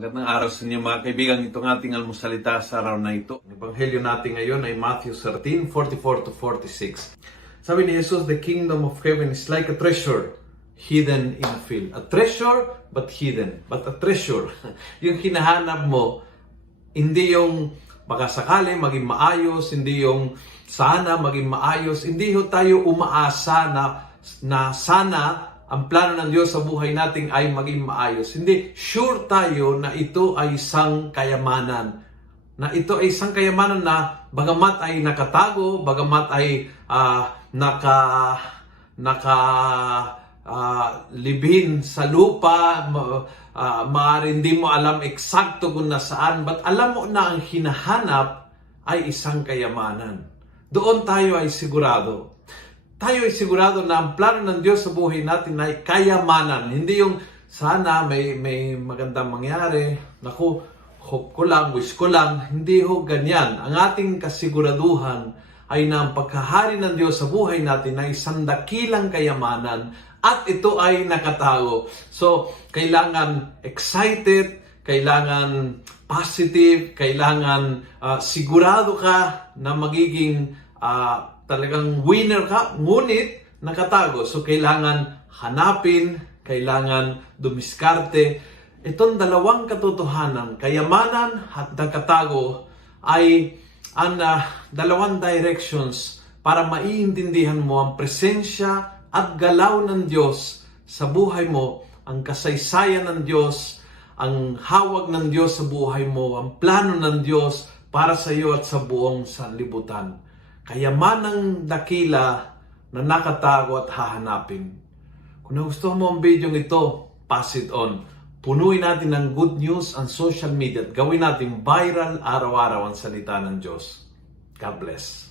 Magandang araw sa inyo mga kaibigan. Itong ating almusalita sa araw na ito. Ang ebanghelyo natin ngayon ay Matthew 13:44-46. Sabi ni Jesus, the kingdom of heaven is like a treasure hidden in a field. A treasure but hidden. But a treasure. Yung hinahanap mo, hindi yung baka sakali maging maayos, hindi yung sana maging maayos, hindi ho tayo umaasa na sana ang plano ng Diyos sa buhay natin ay maging maayos. Hindi, sure tayo na ito ay isang kayamanan. Na ito ay isang kayamanan na bagamat ay nakatago, bagamat ay libhin sa lupa, maaaring hindi mo alam eksakto kung nasaan, but alam mo na ang hinahanap ay isang kayamanan. Doon tayo ay sigurado. Tayo ay sigurado na ang plano ng Diyos sa buhay natin ay kayamanan. Hindi yung sana may magandang mangyari. Naku, hope ko lang, wish ko lang. Hindi ho ganyan. Ang ating kasiguraduhan ay na ang pagkahari ng Diyos sa buhay natin ay isang dakilang kayamanan at ito ay nakatago. So, kailangan excited, kailangan positive, kailangan sigurado ka na magiging talagang winner ka, ngunit nakatago. So, kailangan hanapin, kailangan dumiskarte. Itong dalawang katotohanan, kayamanan at nakatago, ay ang dalawang directions para maiintindihan mo ang presensya at galaw ng Diyos sa buhay mo, ang kasaysayan ng Diyos, ang hawag ng Diyos sa buhay mo, ang plano ng Diyos para sa iyo at sa buong sanlibutan. Kayamanang dakila na nakatago at hahanapin. Kung nagustuhan mo ang video ito, pass it on. Punuin natin ng good news ang social media at gawin natin viral araw-araw ang salita ng Diyos. God bless.